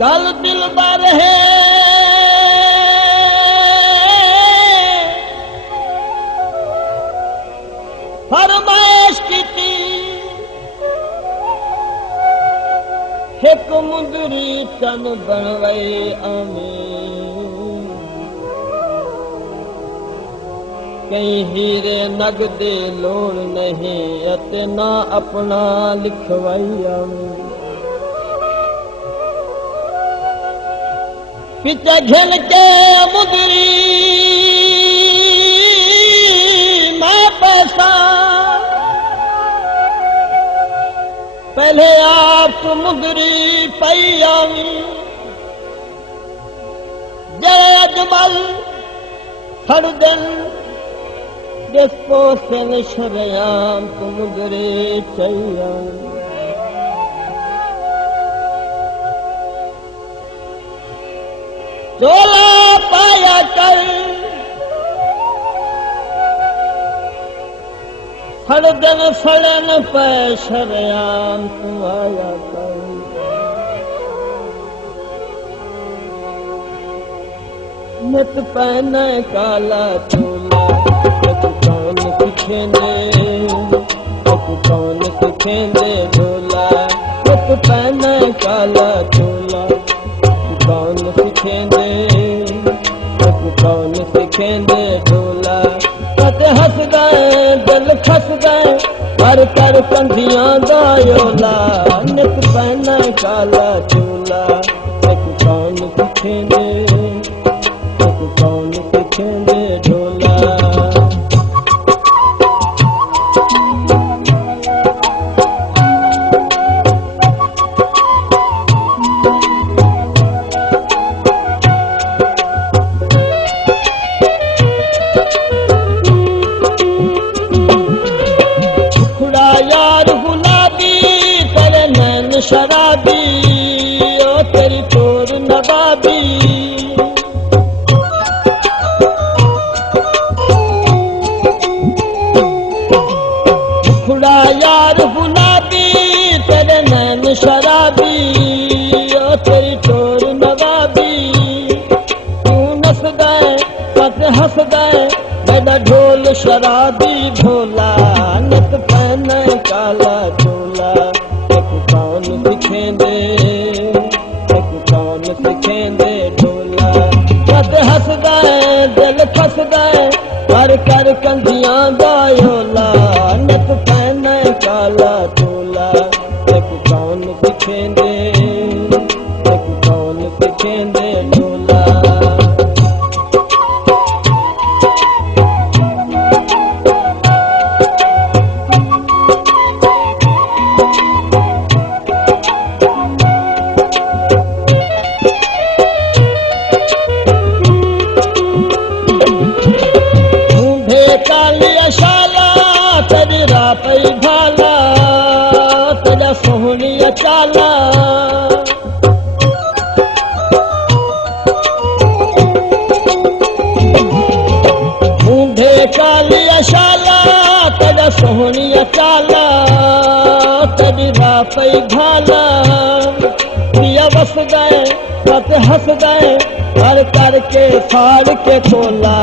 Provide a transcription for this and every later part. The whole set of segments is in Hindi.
कल दिलबर है फरमाइश की एक मुंदरी तन बनवाई आमीन कई हीरे नगदे लोड़ नहीं अते ना अपना लिखवाई आमीन पिता घिन के मुंदरी मैं पैसा पहले आप मुंदरी पई आवी जय अजमल हर दिन जिसको सिन शरयाम तु मुंदरी चाहिए चोला पाया कर हर दिन फलन पे शरयाम तू आया कर नित पहन काला चोला तू कौन सिखेंदे झोला नित पहन काला चोला कौन सिखेंदे झोला कद हंस गए दिल खस गए कर कंधियां दायोला नित पहन काला चोला कौन सिखेंदे झोला शराबी ओ तेरी तोर नवाबी खुदा यार गुलाबी तेरे नैन शराबी ओ तेरी तोर नवाबी तू नस गए पत हंस गए मेरा ढोल शराबी भोला नत पहन काला चोला कौन सिखेंदे ढोला कद हंस गए दिल फस गए कर कंधियां दायोला नत पहन काला चोला कौन सिखेंदे ढोला पई भाला तेरा सोहनिया चाला ऊंधे कालिया शाला तेरा सोहनिया चाला तेरी रापई भाला पिया बस गए पत हंस गए करके फाड़ के खोला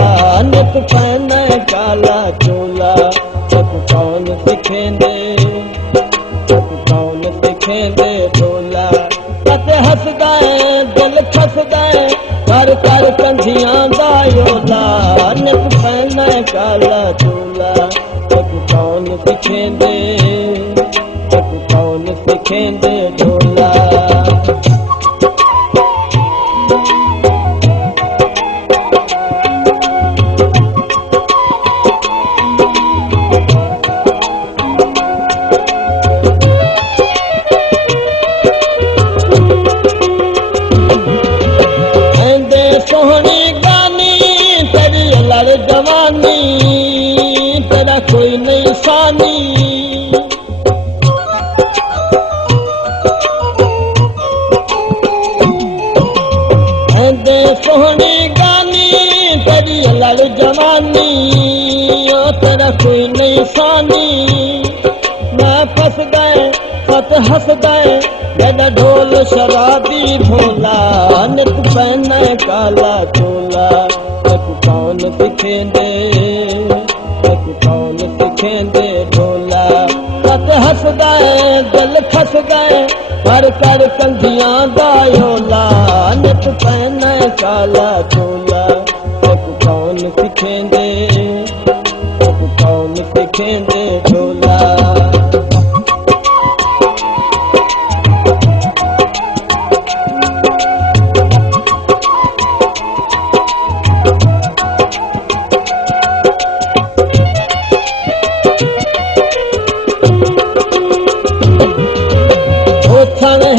नित पहन काला चोला कौन सिखेंदे ढोला कते हंस गए दिल फस गए कर कंधियां दायोला नित पहन काला चोला कौन सिखेंदे ढोला सोहनी गानी तेरी लड़ जवानी तेरा कोई नहीं सानी सोहनी गानी तेरी लड़ जवानी तेरा कोई नहीं सानी मैं फंस गए पत हसदा जॾ ढोल शराबी भोला नित पहने काला चोला तक कौन सिखेंदे ढोला तक हसदा दिल खसदा कर कंधियां दायोला नित पहने काला चोला तक कौन सिखेंदे ढोला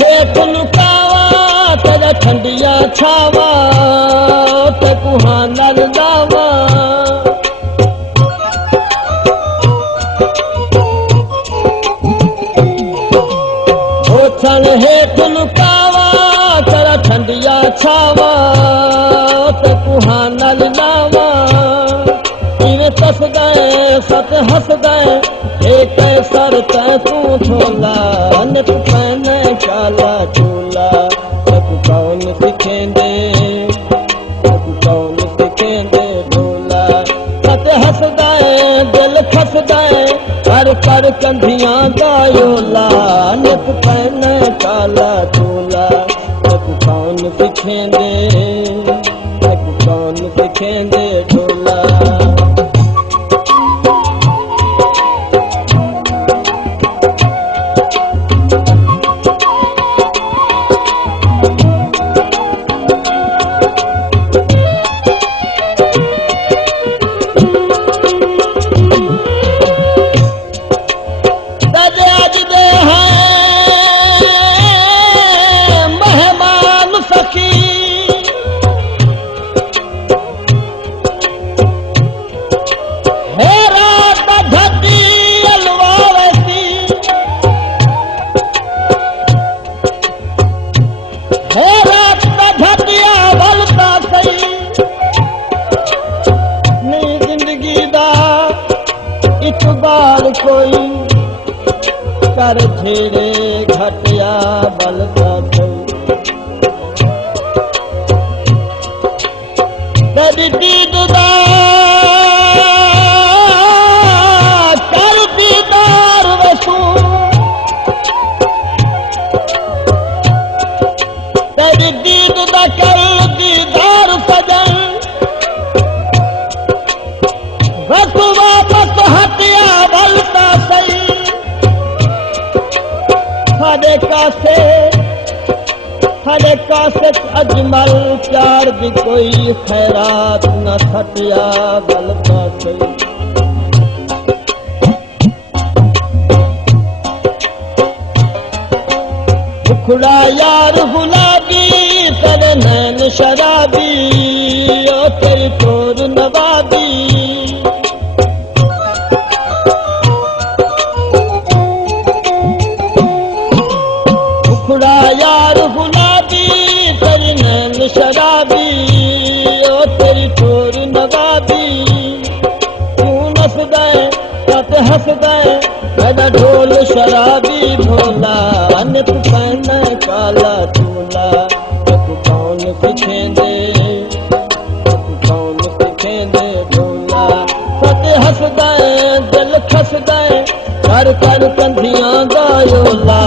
हेठ लुकावा तेरा ठंडिया छावा ते कुहाना लावा ओछण हेठ लुकावा तेरा ठंडिया छावा ते कुहाना लावा इवें तसदा सत हसदा एक सर तू छोला नित पहने काला चोला तक कौन सिखेंदे ढोला सत हसदा दिल खसदा कर कंधियां गायोला नित पहने काला चोला तक कौन सिखेंदे ढोला कोई कर छेड़े घटिया बलता कभी दीदा कर दीदार वसू कभी दीदा कर दीदार सजन बस वापस हटिया बलता सही हरे कासे अजमल प्यार भी कोई खैरात न थटिया बलता सही उखड़ा यार गुलाबी तेरे नैन शराबी ओ तेरी तोर नवाबी यार गुलाबी तेरी नैन शराबी ओ तेरी ठोर नवाबी तू नसदा तत हसदा मेरा ढोल शराबी भोला नित पहने काला चोला तक कौन सिखेंदे ढोला सत हसदा दिल खसदा कर कंधियां गायोला